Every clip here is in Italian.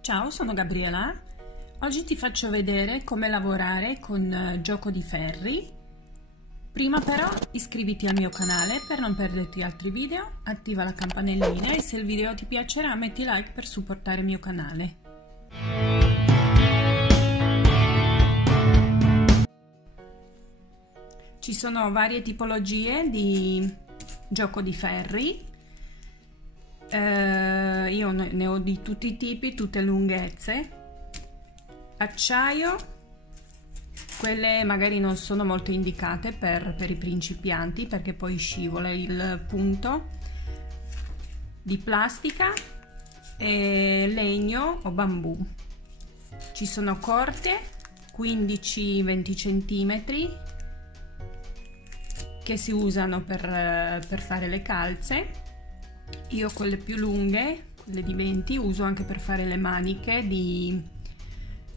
Ciao, sono Gabriela. Oggi ti faccio vedere come lavorare con gioco di ferri. Prima però iscriviti al mio canale per non perderti altri video, attiva la campanellina e se il video ti piacerà metti like per supportare il mio canale. Ci sono varie tipologie di gioco di ferri. Io ne ho di tutti i tipi, tutte lunghezze. Acciaio, quelle magari non sono molto indicate per i principianti perché poi scivola il punto. Di plastica e legno o bambù. Ci sono corte 15-20 cm che si usano per fare le calze. Io quelle più lunghe, quelle di 20, uso anche per fare le maniche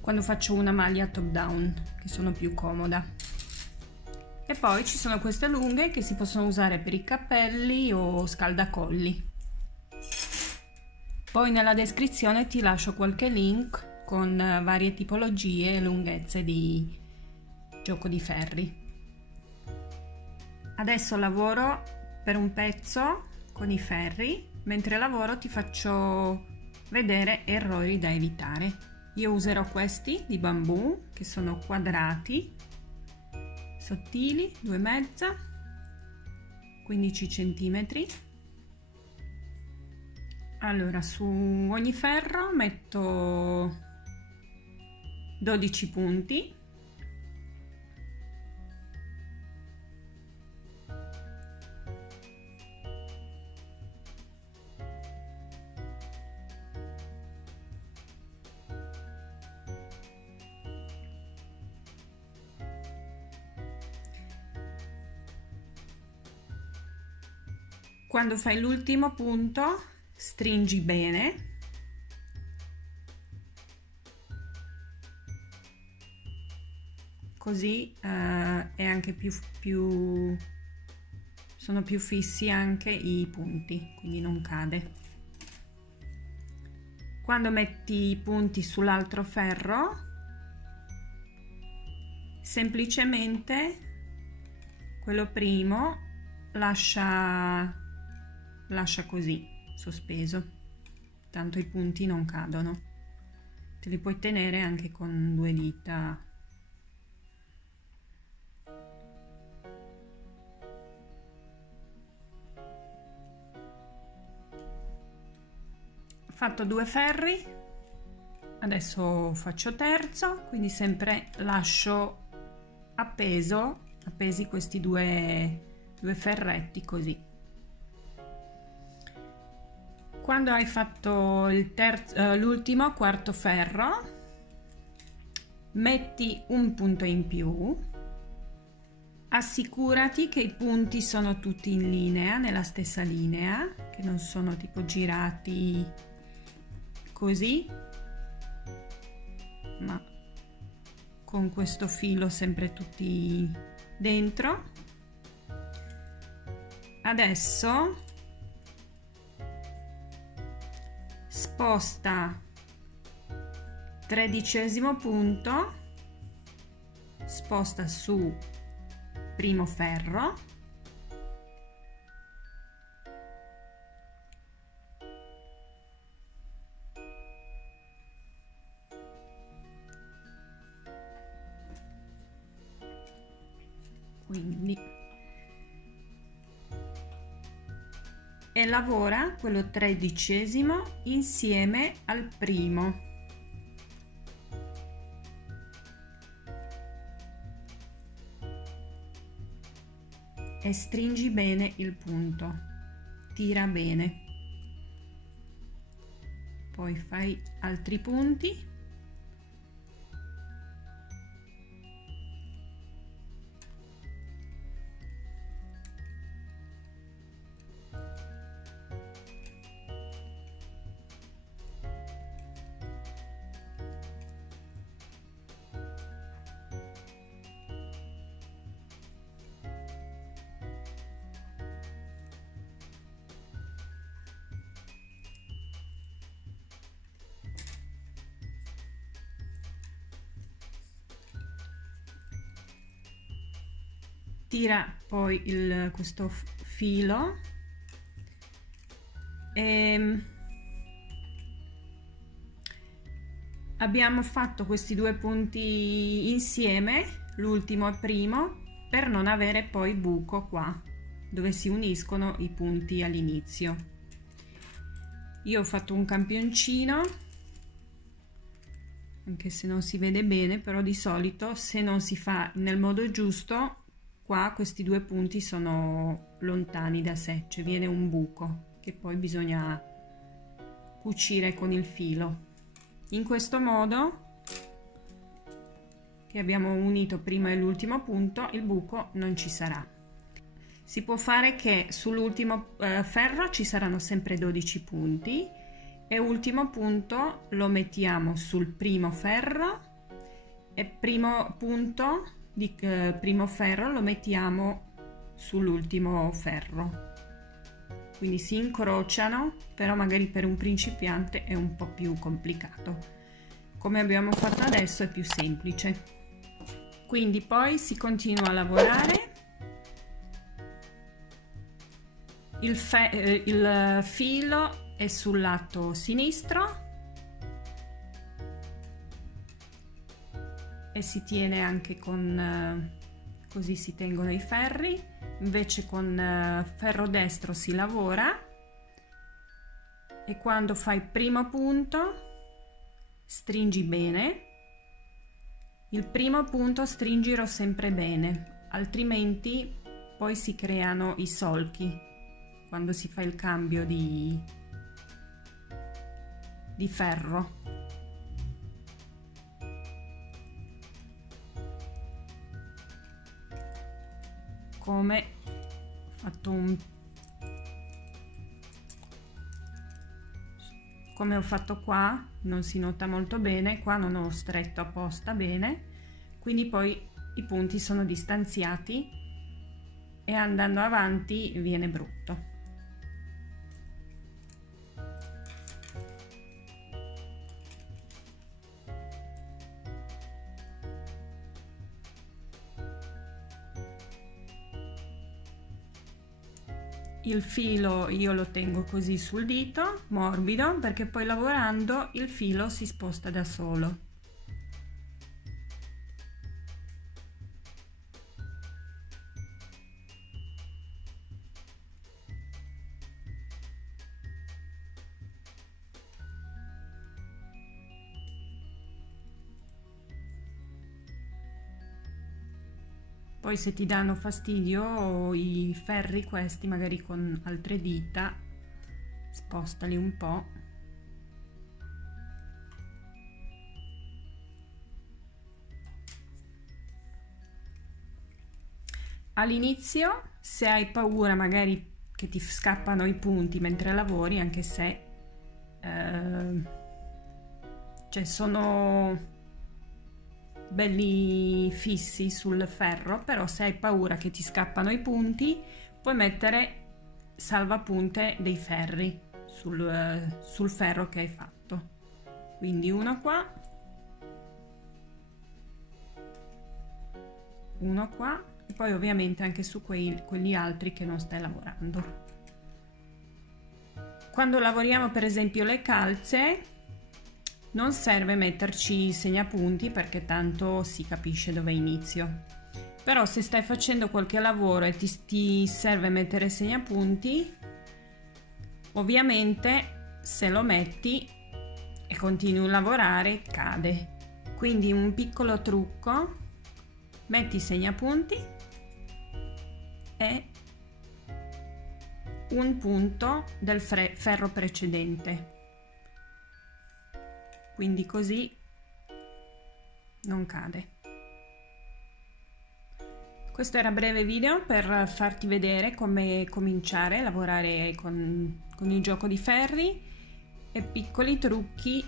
quando faccio una maglia top down, che sono più comoda. E poi ci sono queste lunghe che si possono usare per i cappelli o scaldacolli. Poi nella descrizione ti lascio qualche link con varie tipologie e lunghezze di gioco di ferri. Adesso lavoro per un pezzo con i ferri, mentre lavoro ti faccio vedere errori da evitare. Io userò questi di bambù che sono quadrati, sottili, 2,5, 15 cm. Allora, su ogni ferro metto 12 punti. Quando fai l'ultimo punto, stringi bene. Così è anche sono più fissi anche i punti, quindi non cade. Quando metti i punti sull'altro ferro, semplicemente quello primo lascia così sospeso, tanto i punti non cadono. Te li puoi tenere anche con 2 dita. Ho fatto 2 ferri, adesso faccio terzo, quindi sempre lascio appesi questi due ferretti così. Quando hai fatto l'ultimo quarto ferro, metti un punto in più, assicurati che i punti sono tutti in linea, nella stessa linea, che non sono tipo girati così, ma con questo filo sempre tutti dentro. Adesso sposta 13° punto, sposta su primo ferro, quindi, e lavora quello 13° insieme al primo. E stringi bene il punto, tira bene. Poi fai altri punti. tira poi questo filo e abbiamo fatto questi due punti insieme, l'ultimo e il primo, per non avere poi buco qua dove si uniscono i punti all'inizio. Io ho fatto un campioncino, anche se non si vede bene, però di solito se non si fa nel modo giusto, qua questi due punti sono lontani da sé, cioè viene un buco che poi bisogna cucire con il filo. In questo modo, che abbiamo unito prima e l'ultimo punto, il buco non ci sarà. Si può fare che sull'ultimo ferro ci saranno sempre 12 punti e ultimo punto lo mettiamo sul primo ferro e primo punto di primo ferro lo mettiamo sull'ultimo ferro. Quindi si incrociano, però magari per un principiante è un po' più complicato. Come abbiamo fatto adesso è più semplice. Quindi poi si continua a lavorare. Il filo è sul lato sinistro e si tiene anche con così si tengono i ferri, invece con ferro destro si lavora e quando fai il primo punto stringi bene, il primo punto stringilo sempre bene, altrimenti poi si creano i solchi quando si fa il cambio di ferro. Come ho fatto qua, non si nota molto bene, qua non ho stretto apposta bene, quindi poi i punti sono distanziati e andando avanti viene brutto. Il filo io lo tengo così sul dito, morbido, perché poi lavorando il filo si sposta da solo. Poi se ti danno fastidio i ferri questi, magari con altre dita, spostali un po'. All'inizio, se hai paura magari che ti scappano i punti mentre lavori, anche se cioè sono belli fissi sul ferro, però se hai paura che ti scappano i punti puoi mettere salvapunte dei ferri sul ferro che hai fatto. Quindi uno qua, uno qua e poi ovviamente anche su quelli altri che non stai lavorando. Quando lavoriamo per esempio le calze non serve metterci i segnapunti perché tanto si capisce dove inizio. Però se stai facendo qualche lavoro e ti serve mettere segnapunti, ovviamente se lo metti e continui a lavorare cade. Quindi un piccolo trucco: metti i segnapunti e un punto del ferro precedente. Quindi così non cade. Questo era breve video per farti vedere come cominciare a lavorare con il gioco di ferri e piccoli trucchi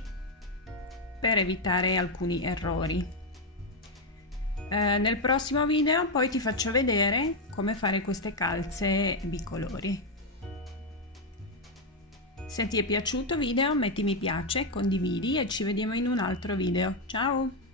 per evitare alcuni errori. Nel prossimo video poi ti faccio vedere come fare queste calze bicolori. Se ti è piaciuto il video metti mi piace, condividi e ci vediamo in un altro video. Ciao!